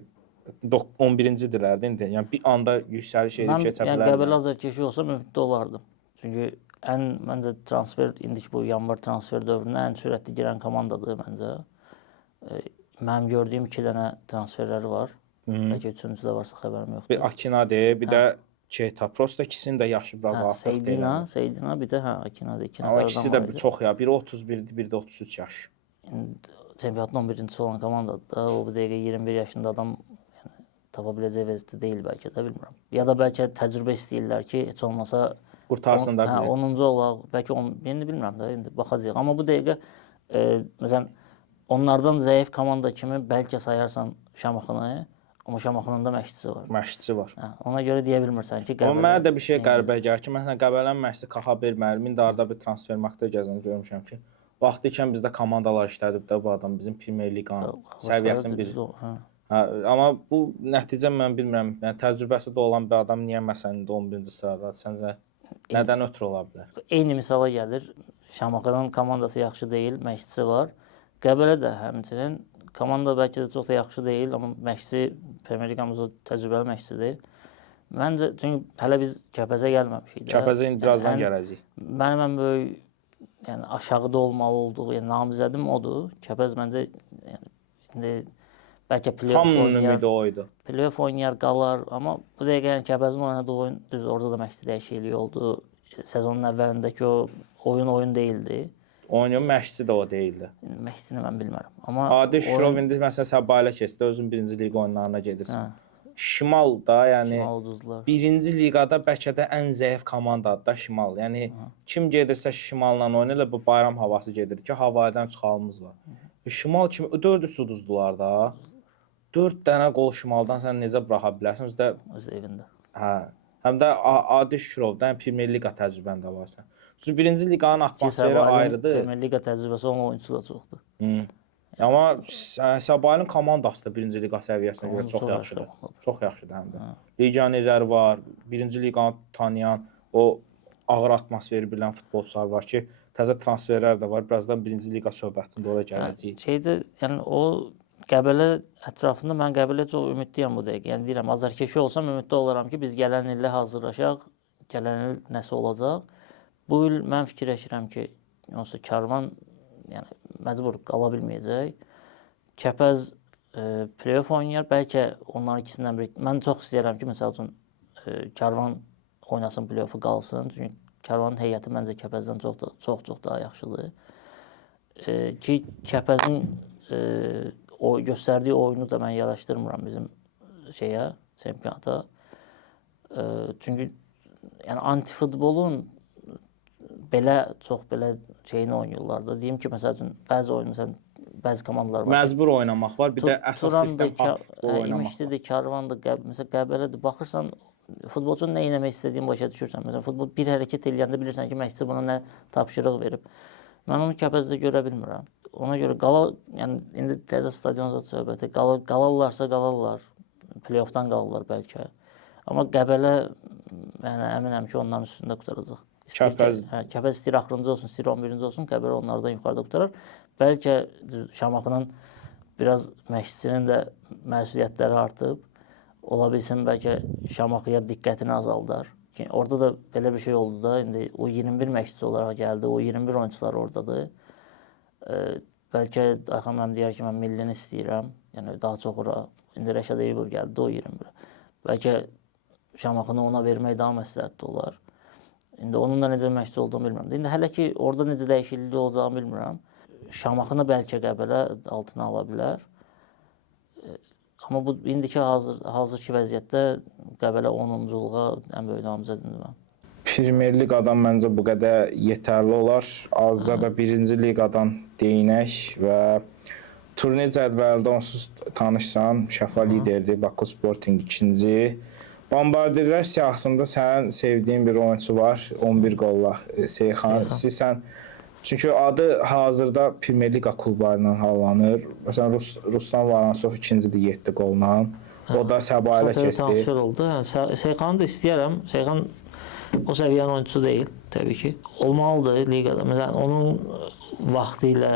11-cidirlər də indi. Yəni bir anda yüksəliş edib keçə bilər. Yəni Qəbələ azarkeşi olsa ümidli olardım. Çünki məncə transfer indiki bu yanvar transfer dövrünə ən sürətli girən komandadır məncə. Mənim gördüyüm 2 dənə transferləri var. Bəlkə üçüncü də varsa xəbərim yoxdur. Bir Akinade, bir də Keita. Prosta ikisinin də yaşı biraz artıq deyil. Seydina, bir də Akinade. Amma ikisi də çox ya. Biri 31-dir, biri də 33 yaş. Çempionatın 11-ci olan komandadır da. O bu dəqiqə 21 yaşında adam tapa biləcək vəziyyətdə deyil bəlkə də, bilmirəm. Ya da bəlkə təcrübə istəyirlər ki, heç olmasa qurtarsın da bizi. 10-cu olaq, bəlkə 10, indi bilmirəm də, indi baxacağıq. Amma bu dəqiqə məsələn onlardan zəif komanda kimi bəlkə sayarsan Şamaxını, amma Şamaxının da məşqçisi var. Məşqçisi var. Ona görə deyə bilmirsən ki, Qəbələ. Amma mənə də bir şey qəribə gəlir ki, məsələn Qəbələnin məşqçisi Kaxaber müəllimin də arada bir transfer marketdə gəzəni görmüşəm ki, vaxtı ikən bizdə komandalar işlədib də bu adam bizim Premyer Liqanın səviyyəsini biz. Amma bu nəticə mən bilmirəm. Yəni təcrübəsi də olan bir adam niyə məsələn 11-ci sıradadır? Səncə nədən ötürü ola bilər? Eyni misala gəlir. Şamaxının komandası yaxşı deyil, məşqçisi var. Qəbələ də həmçinin komanda bəlkə də çox da yaxşı deyil, amma məşqçi Premyer Liqamızda təcrübəli məşqçidir. Məncə çünki hələ biz Kəpəzə gəlməmişik də. Kəpəzə indi birazdan gələcəyik. Mənim ən böyük yəni aşağıda olmalı olduğu, yəni namizədim odur. Kəpəz məncə yəni indi bəlkə play-off oynayar. Play-off oynayar, qalar, amma bu dəqiqə yəni Kəpəzin oynadığı oyun düz orada da məşqçi dəyişikliyi oldu. Sezonun əvvəlindəki o oyun deyildi. Oynayan məşqçi də o deyildi. Məşqçini mən bilmirəm. Amma Adi Şirov indi məsələn Səbahilə keçdi, özün 1-ci liqa oyunlarına gedirsən. Şimal da, yəni birinci liqada bəlkə də ən zəif komandadır da Şimal. Yəni kim gedirsə Şimalla oynayır, bu bayram havası gedir ki, havadan çıxalımız var. Şimal kimi 4-3 uduzdular da. 4 dənə qol Şimaldan sən necə buraxa bilərsən? Öz evində. Hə. Həm də Adi Şirovdan Premyer Liqa təcrübən də varsa. Birinci liqanın atmosferi ayrıdır. Premier Liqa təcrübəsi olan oyunçusu da çoxdur. Amma Səbailin komandası da birinci liqa səviyyəsinə görə çox Çox yaxşıdır. yaxşı komandadır. Çox yaxşıdır həm də. Legionerlər var, birinci liqanı tanıyan, o ağır atmosferi bilən futbolçular var ki, təzə transferlər də var. Birazdan birinci liqa söhbətində ora gələcəyik. Şeydə, yəni o Qəbələ ətrafında mən Qəbələ çox ümidliyəm bu dəqiqə. Yəni deyirəm, azarkeşi olsam ümidli olaram ki, biz gələn illə hazırlaşaq, gələn il nəsə olacaq. Bu il mən fikirləşirəm ki, onsuz Karvan yəni məcbur qala bilməyəcək. Kəpəz play-off oynayar, bəlkə onların ikisindən biri. Mən çox istəyirəm ki, məsəl üçün Karvan oynasın, play-offu qalsın. Çünki Karvanın heyəti məncə Kəpəzdən çox daha yaxşıdır. Ki Kəpəzin o göstərdiyi oyunu da mən yaraşdırmıram bizim çempionata. Çünki yəni anti-futbolun çox belə şeyini oynayırlar da. Deyim ki, məsəl üçün bəzi oyun, məsələn, bəzi komandalar var. Məcbur oynamaq var, bir də əsas sistem futbol oynamaq. İmişlidir, Karvandır, məsələn, Qəbələdir. Baxırsan, futbolçunun nə etmək istədiyini başa düşürsən. Məsələn, futbol bir hərəkət eləyəndə bilirsən ki, məşqçi buna nə tapşırıq verib. Mən onu Kəpəzdə görə bilmirəm. Ona görə yəni indi təzə stadion zət söhbəti, qalarlarsa qalarlar. Play-offdan qalırlar bəlkə. Amma Qəbələ yəni əminəm ki, onların üstündə qutaracaq. Kəpəz istəyir axırıncı olsun, istəyir 11-ci olsun, Qəbələ onlardan yuxarıda qutarar. Bəlkə Şamaxının biraz məşqçinin də məsuliyyətləri artıb. Ola bilsin, bəlkə Şamaxıya diqqətini azaldar. Orada da belə bir şey oldu da, indi o 21 məşqçi olaraq gəldi, o 21 oyunçular oradadır. Bəlkə Ayxan mənim deyər ki, mən millini istəyirəm, yəni daha çox ora, indi Rəşad Eyübov gəldi o 21. Bəlkə Şamaxını ona vermək daha məsləhətli olar. İndi onun da necə məşqçi olduğunu bilmirəm. İndi hələ ki, orada necə dəyişiklik olacağını bilmirəm. Şamaxını bəlkə Qəbələ altına ala bilər. Amma bu indiki hazırki vəziyyətdə Qəbələ 10-culuğa ən böyük namizədindir mən. Premier Liqadan məncə bu qədər yetərli olar. Azca da birinci liqadan deyinək və turnir cədvəlində onsuz tanışsan, Şəfa liderdir, Baku Sporting ikinci. Bombardirlər siyahısında sənin sevdiyin bir oyunçu var, 11 qolla Seyxan. Sən çünki adı hazırda Premier Liqa klublarından hallanır. Məsələn, Ruslan Varansov ikincidir 7 qolla. O da Səbailə keçdi. Transfer oldu. Seyxanı da istəyərəm. Seyxan o səviyyənin oyunçusu deyil, təbii ki. Olmalıdır liqada. Məsələn, onun vaxtı ilə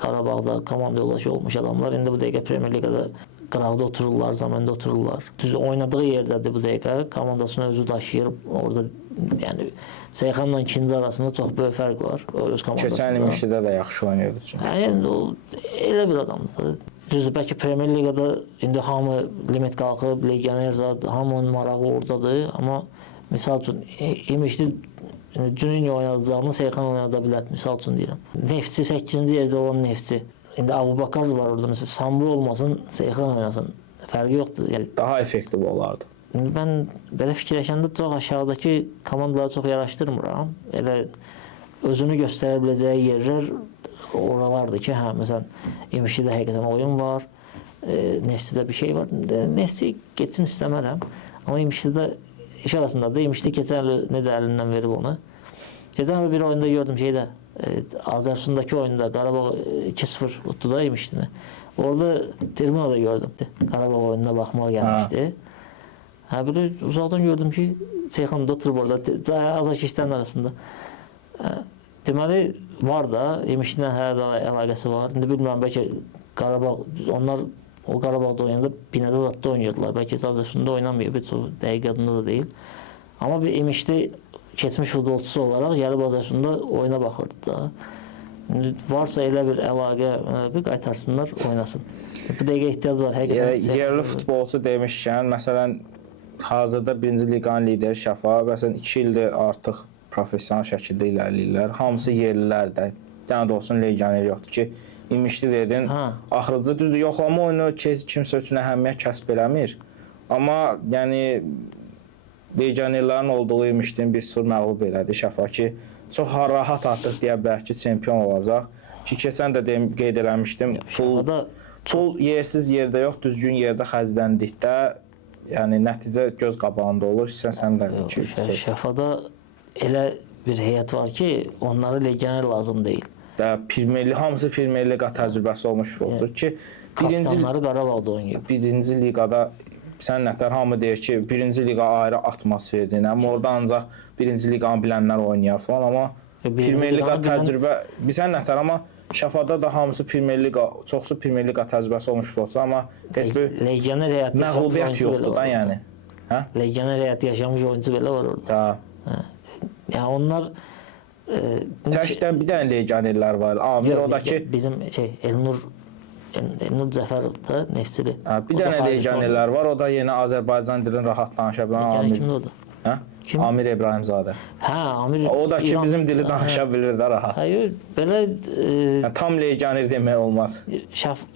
Qarabağda komanda yoldaşı olmuş adamlar indi bu dəqiqə Premier Liqada qıraqda otururlar, zamanda otururlar. Düz oynadığı yerdədir bu dəqiqə. Komandasını özü daşıyır. Orada yəni Seyxanla ikinci arasında çox böyük fərq var. O öz komandasında. Keçən il Mişlidə də yaxşı oynayırdı çünki. Yəni o elə bir adamdır. Düzdür, bəlkə Premier Liqada indi hamı limit qalxıb, legioner zad, hamının marağı oradadır. Amma misal üçün İmişli Cüneyni oynadacağını Seyxan oynada bilər, misal üçün deyirəm. Neftçi 8-ci yerdə olan Neftçi. İndi Abubakar var orada, məsələn, Sambu olmasın, Seyxan oynasın. Fərqi yoxdur. Yəni, daha effektiv olardı. Mən belə fikirləşəndə çox aşağıdakı komandaları çox yaraşdırmıram. Elə özünü göstərə biləcəyi yerlər oralardır ki, hə, məsələn, İmişlidə həqiqətən oyun var, Neftçidə bir şey var. Neftçi geçsin istəmərəm. Amma İmişlidə iş arasındadır. İmişli keçən il necə əlindən verib onu. Keçən il bir oyunda gördüm şeydə, Azərsu'ndakı oyunda Qarabağ 2-0 utdu da İmişlini. Orada Terminada gördüm. Qarabağ oyununa baxmağa gəlmişdi. Hə, böyle uzaqdan gördüm ki, Seyxan da oturub orada, azarkeşlərin arasında. Deməli, var da, İmişlilə hələ də əlaqəsi var. İndi bilmirəm, bəlkə Qarabağ, onlar o Qarabağda oynayanda binədə zadda oynayırdılar. Bəlkə Azərsu'nda oynamayıb, heç o dəqiq adında da deyil. Amma bir İmişli keçmiş futbolçusu olaraq gəlib Azərsu'da oyuna baxırdı da. Varsa elə bir əlaqə qaytarsınlar, oynasın. Bu dəqiqə ehtiyac var. Yerli futbolçu demişkən, məsələn, hazırda birinci liqanın lideri Şəfa, məsələn, 2 ildir artıq professional şəkildə ilərləyirlər. Hamısı yerlilər də. Yəni də olsun legioner yoxdur ki, İmişli dedin, axırıcı düzdür, yoxlama oyunu kimsə üçün əhəmiyyət kəsb eləmir. Amma yəni legionerlərin olduğu İmişlinin 1-0 məğlub elədi Şəfa ki, çox rahat artıq deyə bilər ki, çempion olacaq. Ki, keçən də qeyd eləmişdim, pul yersiz yerdə yox, düzgün yerdə xərcləndikdə, yəni nəticə göz qabağında olur. Sən də Şəfada elə bir heyət var ki, onlara legioner lazım deyil. Hamısı Premier Liqa təcrübəsi olmuş futboldur ki, Kapitanları Qarabağda oynayıb. birinci liqada sən nətər hamı deyir ki, birinci liqa ayrı atmosferdir. Amma orada ancaq birinci liqanı bilənlər oynayar falan, amma Birinci Premier Liqa liqanı bilən- təcrübə bilsən nətər, amma Şafada da hamısı Premier Liqa, çoxsu Premier Liqa təcrübəsi olmuş futbolçu, amma heç bir Legioner heyəti məğlubiyyət yoxdur da, yəni. Hə? Legioner heyəti yaşamış oyuncu belə var orada. Ya. Yəni onlar Təkdən bir dənə legionerlər var. Amir o da ki, bizim Elnur Cəfərov da Neftçili. bir dənə legionerlər var. O da yenə Azərbaycan dilini rahat danışa bilən Yəni Amir. kimdir orada? Hə? Kim? Amir İbrahimzadə. Hə, Amir. O da ki İran- bizim dili danışa bilir də rahat. Hayır, belə Yəni, tam legioner demək olmaz.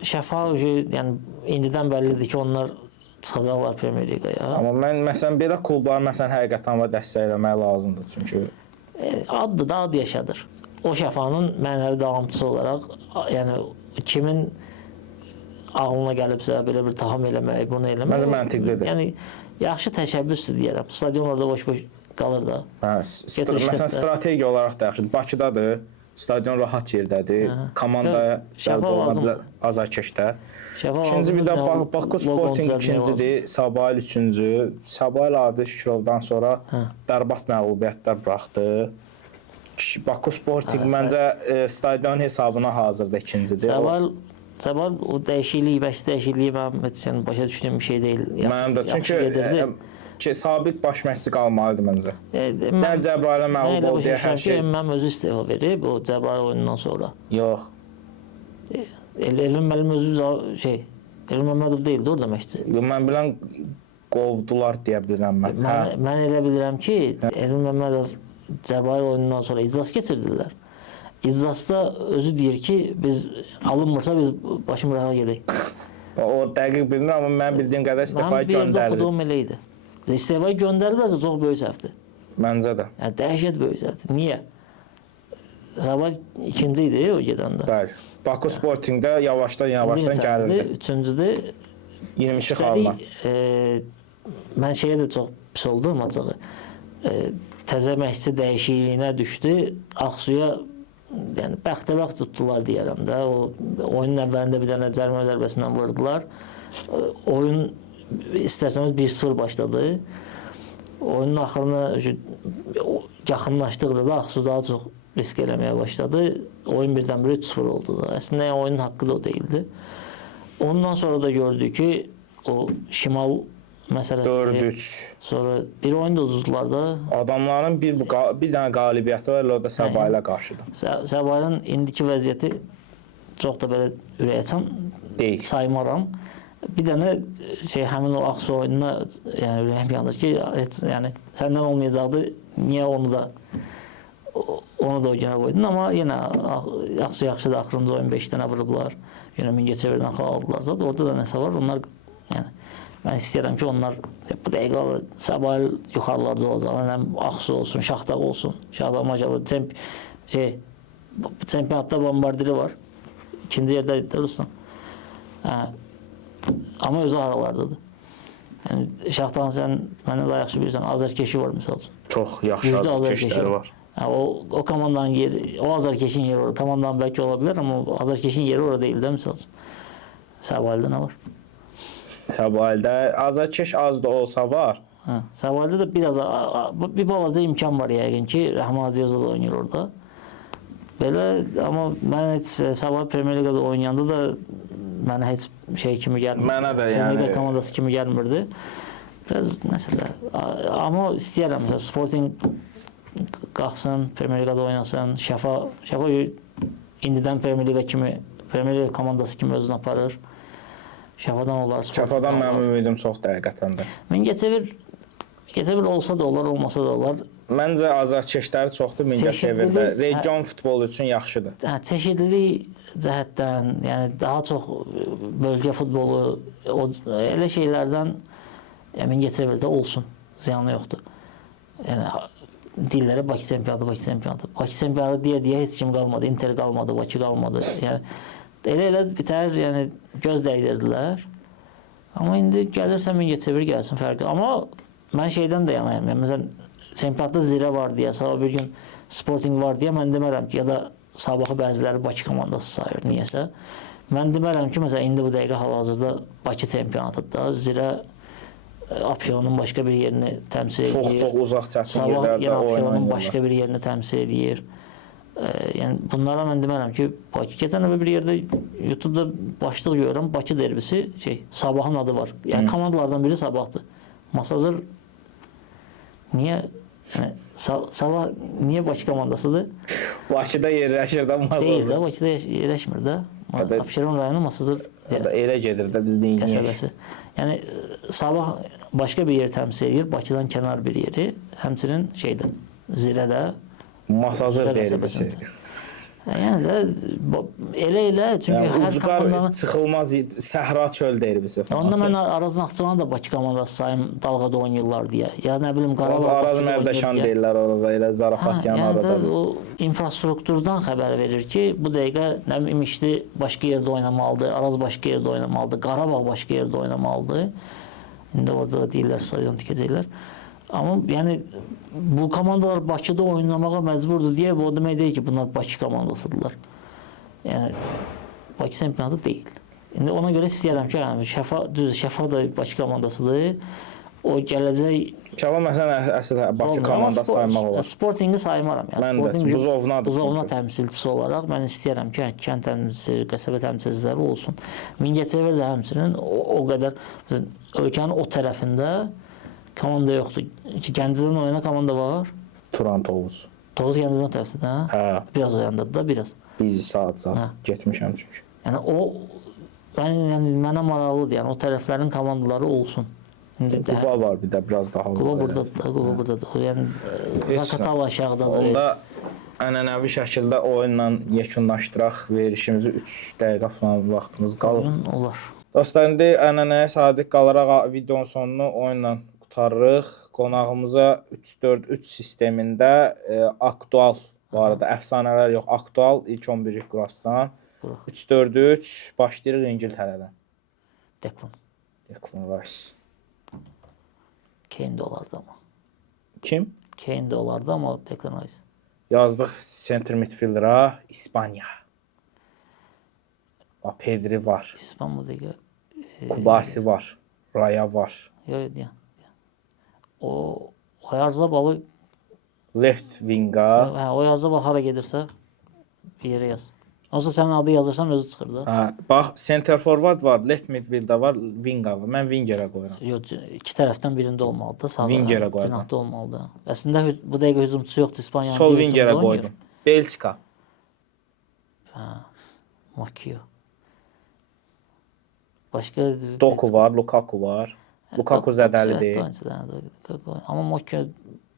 şəfa yəni indidən bəllidir ki, onlar çıxacaqlar Premier Liqaya. Amma mən məsələn belə klublar məsələn həqiqətən və dəstəkləmək lazımdır. Çünki Addır da ad yaşadır. O şəfanın mənəvi davamçısı olaraq, yəni kimin ağlına gəlibsə belə bir taham eləmək, bunu eləmək. Məncə məntiqlidir. Yəni yaxşı təşəbbüsdür deyərəm. Stadion orada boş-boş qalır da. hə, Getir işlət məsələn də. strategiya olaraq da yaxşıdır. Bakıdadır. Stadion rahat yerdədir. Komandaya Şəfa cəlb ola lazımdır. bilər azarkeşdə. Şəfa İkinci bir də lazımdır, Baku loqonu Sporting düzəltmək lazım. ikincidir, Sabail üçüncü. Sabail adı Şükrovdan sonra bərbad məğlubiyyətlər buraxdı. Baku Sporting məncə stadion hesabına hazırda ikincidir. Sabah o dəyişiklik, bəs dəyişikliyi mənim heç yəni başa düşdüyüm bir şey deyil. Mənim də çünki sabiq baş məşqçi qalmalıdır məncə. Nə Cəbrayıl'a məğlub oldu deyə hər şey. Mənim özü istefa verib o Cəbrayıl oyunundan sonra. Yox. Elvin müəllim özü Elvin Məmmədov deyildi orada məşqçi. Mən bilən qovdular deyə bilirəm mən. Mən elə bilirəm ki, Elvin Məmmədov Cəbrayıl oyunundan sonra iclas keçirdilər. İclasda özü deyir ki, biz alınmırsa biz başımıza gedək. O dəqiq bilmirəm, amma mən bildiyim qədər istifaya Mənim bir yerdə göndərilir. oxuduğum elə idi. İstifaya göndərilirsə çox böyük səhvdir. Məncə də. Yəni dəhşət böyük səhvdir. Niyə? Sabah ikinci idi o gedəndə. Bəli. Baku Sportingdə yavaşdan gəlirdi. Üçüncüdür. 22 xalla. Mən şeyə də çox pis oldum açığı. Təzə məşqçi dəyişikliyinə düşdü. Ağsuya yəni bəxtəbəxt tutdular deyərəm də. O oyunun əvvəlində bir dənə cərimə zərbəsindən vurdular. Oyun istərsəniz 1-0 başladı. Oyunun axırına yaxınlaşdıqca da Ağsu daha çox risk eləməyə başladı. Oyun birdən-birə 3-0 oldu da. Əslində oyunun haqqı da o deyildi. Ondan sonra da gördük ki, o Şimal məsələsi 4-3. sonra bir oyun da uduzdular da. Adamların bir dənə qalibiyyəti var, o da Səbailə qarşıdır. Səbailin indiki vəziyyəti çox da belə ürəkaçan Deyil. saymaram. Bir dənə həmin o Ağsu oyununa yəni ürəyim yanır ki, heç yəni səndən olmayacaqdı. Niyə onu da o günə qoydun? Amma yenə Ağsu yaxşıdır, axırıncı oyun 5 dənə vurublar. Yenə Mingəçevirdən xal aldılar. Zaten orada da nəsə var. Onlar yəni mən istəyirəm ki, onlar bu dəqiqə Səbail yuxarılarda olacaq. Həm Ağsu olsun, Şaxdağ olsun. Şaxdağ maşallah çempionatda bombardiri var. İkinci yerdə idi Ruslan. Amma özü aralardadır. Yəni Şaxdağın sən məndən daha yaxşı bilirsən, azarkeşi var məsəl üçün. Çox yaxşı azarkeşləri var. O komandanın yeri, o azarkeşin yeri orada. Komandanın bəlkə ola bilər, amma azarkeşin yeri orada deyil də məsəl üçün. Səbaildə nə var? Səbaildə azarkeş az da olsa var. Səbaildə də biraz bir balaca imkan var yəqin ki, Rəhman Aziyazov da oynayır orada. Belə, amma mən heç Səbail Premier Liqada oynayanda da mənə heç şey kimi gəlmirdi. Mənə də yəni. Premier Liqa komandası kimi gəlmirdi. Biraz nəsə amma istəyirəm məsələn Sporting qalxsın, Premier Liqada oynasın, Şəfa indidən Premier Liqa kimi, Premier Liqa komandası kimi özünü aparır. Şəfadan olar. Şəfadan mənim ümidim çox həqiqətən də. Mingəçevir olsa da olar, olmasa da olar. Məncə azarkeşləri çoxdur Mingəçevirdə. Region futbolu üçün yaxşıdır. Çeşidlilik cəhətdən, yəni daha çox bölgə futbolu, elə şeylərdən Mingəçevirdə olsun, ziyanı yoxdur. Yəni dillərə Bakı çempionatı, Bakı çempionatı. Bakı çempionatı deyə heç kim qalmadı, Inter qalmadı, Bakı qalmadı. Yəni elə bitər, yəni göz dəydirdilər. Amma indi gəlirsə Mingəçevir gəlsin fərqi. Amma mən şeydən də yanayım. Yəni məsələn çempionatda zirə var deyə sabah bir gün Sporting var deyə mən demərəm ki, ya da Sabahı bəziləri Bakı komandası sayır niyəsə. Mən demərəm ki, məsələn indi bu dəqiqə hal-hazırda Bakı çempionatıdır. Zirə Abşeronun başqa bir yerini təmsil edir. Çox uzaq çətin Sabah yerlərdə yenə Abşeronun oynayırlar. başqa bir yerini təmsil edir. Yəni bunlara mən demərəm ki, Bakı keçən dəfə bir yerdə YouTube-da başlıq görürəm, Bakı derbisi Sabahın adı var. Yəni komandalardan biri Sabahdır. Masazır niyə Sabah niyə Bakı komandasıdır? Bakıda yerləşir də Masazır. Deyil də, Bakıda yerləşmir də. Abşeron rayonu Masazır elə gedir də biz deyirik. Qəsəbəsi. Yəni Sabah başqa bir yer təmsil edir, Bakıdan kənar bir yeri. Həmçinin Zirədə Masazır derbisi. Yəni də elə çünki hər komandanın çıxılmaz səhra çöl derbisi. Onda mən Araz Naxçıvan da Bakı komandası sayım dalğada oynayırlar deyə. Ya nə bilim Qarabağ Araz Mərdəkan deyirlər orada, elə zarafat yanı arada. arada. O infrastrukturdan xəbər verir ki, bu dəqiqə nə bilim İmişli başqa yerdə oynamalıdır, Araz başqa yerdə oynamalıdır, Qarabağ başqa yerdə oynamalıdır. İndi orada da deyirlər stadion tikəcəklər. Amma yəni bu komandalar Bakıda oynamağa məcburdur deyə bu o demək deyil ki, bunlar Bakı komandasıdırlar. Yəni Bakı çempionatı deyil. İndi ona görə istəyirəm ki, Şəfa da Bakı komandasıdır. O gələcək Şəfa məsələn əsl Bakı komandası saymaq olar. Sportingi saymaram. Mən də Buzovnadır. Buzovna təmsilçisi olaraq mən istəyirəm ki, kənd təmsilçisi, qəsəbə təmsilçiləri olsun. Mingəçevir də həmçinin o qədər ölkənin o tərəfində komanda yoxdur. Gəncədən oynayan komanda var. Turan Tovuz. Tovuz Gəncədən tərəfdə, hə? Hə. Biraz o yandadır da, biraz. Bir saat getmişəm çünki. Yəni mənə maraqlıdır. Yəni o tərəflərin komandaları olsun. Quba var bir də biraz daha. Quba burdadır. Yəni Zaqatala aşağıdadır. Onda ənənəvi şəkildə oyunla yekunlaşdıraq. Verilişimizi 3 dəqiqə falan vaxtımız qalır. Oyun olar. Dostlar, indi ənənəyə sadiq qalaraq videonun sonunu oyunla qutarırıq. Qonağımıza 3-4-3 sistemində aktual, bu arada əfsanələr yox, aktual ilk 11-ci qurassan. 3-4-3 başlayırıq İngiltərədən. Declan Rice. Kane də olardı amma. Kim? Kane də olardı amma Declan Rice. Yazdıq center midfielder'a İspaniya. Pedri var. İspan bu dəqiqə. Kubasi var. Raya var. Yox, o Oyarzabalı Left wing'a. Hə, Oyarzabal hara gedirsə bir yerə yaz. Olsa sənin adı yazırsan özü çıxır da. Hə, bax center forward var, left midfield-da var, wing var. Mən wingerə qoyuram. Yox, iki tərəfdən birində olmalıdır. Sağ Wingerə qoyacam. cinahda olmalıdır. Əslində bu dəqiqə hücumçusu yoxdur İspaniyanın. Sol wingerə qoydum. Belçika. Hə. Makio. Başqa Doku var, Lukaku var. Lukaku zədəlidir. Amma Makio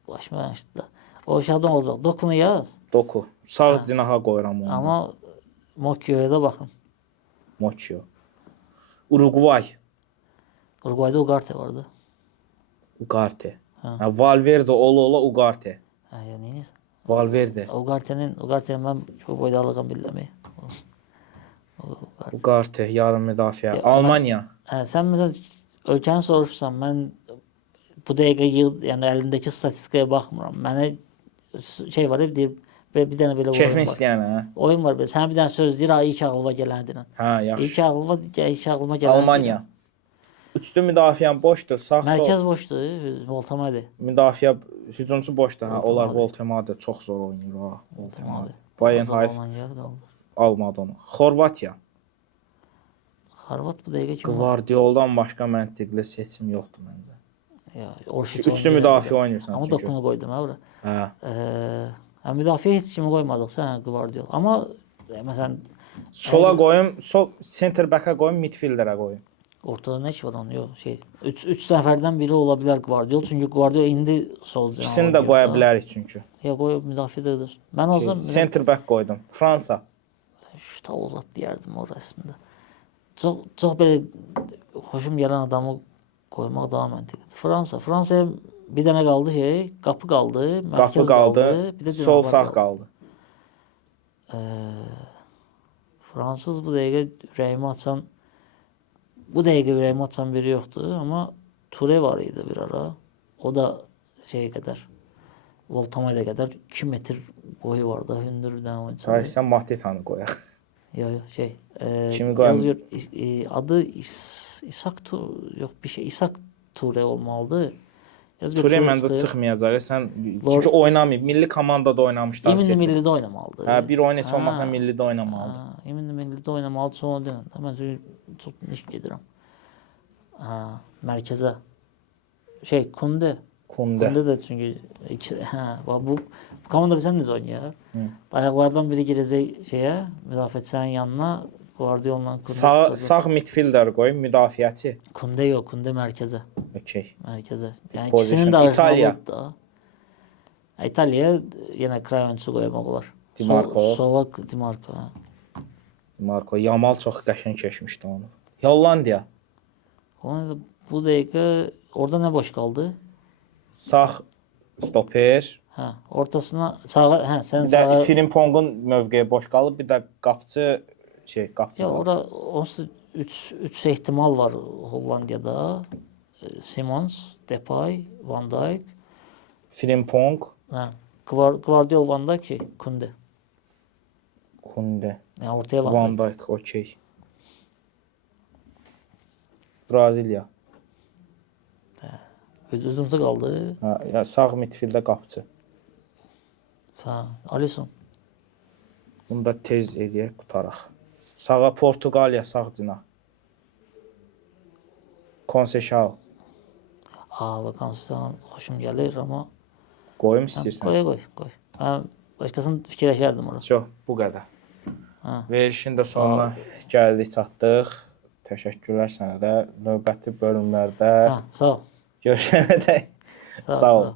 başıma yanışdı. O şadan olacaq. Dokunu yaz. Doku. Sağ cinaha qoyuram onu. Amma Makio'ya da baxın. Mochio. Uruguay. Uruguayda Ugarte vardı. Ugarte. Ha, Valverde ola Ugarte. Hə, ya neyiniz? Valverde. Ugarte'nin mən çox boydalığım bilməmək. Ugarte yarım müdafiə. Almanya. Hə, sən məsələn ölkəni soruşsan, mən bu dəqiqə yəni əlindəki statistikaya baxmıram. Mənə var deyir, bir dənə belə Keyfin istəyənə. Oyun var belə. Sənə bir dənə söz deyir, ilk ağlıma gələndir. Hə, yaxşı. İlk ağlıma gələn. Almanya. Üçlü müdafiən boşdur, sağ sol. Mərkəz boşdur, Voltemade. Müdafiə hücumçu boşdur, hə. Onlar Voltemade çox zor oynayır ha. Voltemade. Bayernhayf almadı onu. Xorvatiya. Xorvat bu dəqiqə kim? Guardioldan başqa məntiqli seçim yoxdur məncə. Ya, üçlü müdafiə oynayırsan çünki. Amma dokunu qoydum ha bura. Hə. Müdafiə heç kimi qoymadıqsa, hə, Guardiol. Amma məsələn sola qoyum, sol center back-a qoyum, midfielderə qoyum. Ortada nə var onun? Yox, 3 nəfərdən biri ola bilər Guardiol. Çünki Guardiol indi sol cənab. İkisini də qoya bilərik çünki. Ya qoyub müdafiədə. Mən olsam center back qoydum. Fransa. Şuta uzat deyərdim orasında. Çox belə xoşum gələn adamı qoymaq daha məntiqlidir. Fransaya bir dənə qaldı qapı qaldı, mərkəz qaldı, bir də sol sağ qaldı. Fransız bu dəqiqə ürəyimi açan biri yoxdur, amma Ture var idi bir ara. O da qədər Voltamayla qədər 2 metr boyu var da hündür bir dənə oyunçu. Sən Matitanı qoyaq. Yox, Kimi qoyam? yazıyor adı İsak yox bir şey İsak Ture olmalıdır. Yazıyor Ture Ture məncə istəyir. çıxmayacaq. Sən çünki oynamayıb. Milli komandada oynamışlar İmindi seçim. millidə oynamalıdır. Hə, bir oyun heç Ha, olmasa millidə oynamalıdır. ha, İmindi millidə oynamalıdır sonra deyəndə mən çox niş gedirəm. Ha, mərkəzə. Kunde. Kunde. Kunde də çünki bu komanda bilsən necə oynayır? Ayaqlardan biri girəcək müdafiəçinin yanına Guardiola'la Kunde. Sağ midfielder qoy, müdafiəçi. Kunde yox, Kunde mərkəzə. Okay. Mərkəzə. Yəni Position. ikisinin də İtaliya. da. İtaliyaya yenə kray oyunçusu qoymaq olar. Dimarco. Sola Dimarco. Ha. Marco Yamal çox qəşəng keçmişdi onu. Hollandiya. Ona bu dəqiqə orada nə boş qaldı? Sağ stoper. Hə, ortasına sağa, sən Bir də sağa. Frimpong'un mövqeyi boş qalıb, bir də qapıcı qapıcı. Ya ora onsuz 3 ehtimal var Hollandiyada. Simons, Depay, Van Dijk. Frimpong, Hə, Guardiola, Van Dijk, Kunde. Kunde, Yəni ortaya Van Van Dijk. Dijk, okey. Braziliya. Özümüzə qaldı. Hə, ya sağ midfielddə qapıcı. Hə, Alisson. Bunu da tez eləyək, qutaraq. Sağa Portuqaliya, sağ cina. Conceição. Vakansiyadan xoşum gəlir, amma Qoyum istəyirsən. qoy. Mən başqasını fikirləşərdim ora. Yox, bu qədər. Hə. Verişin də sonuna gəldik, çatdıq. Təşəkkürlər sənə də. Növbəti bölümlərdə Sağ ol. görüşənədək. Sağ ol.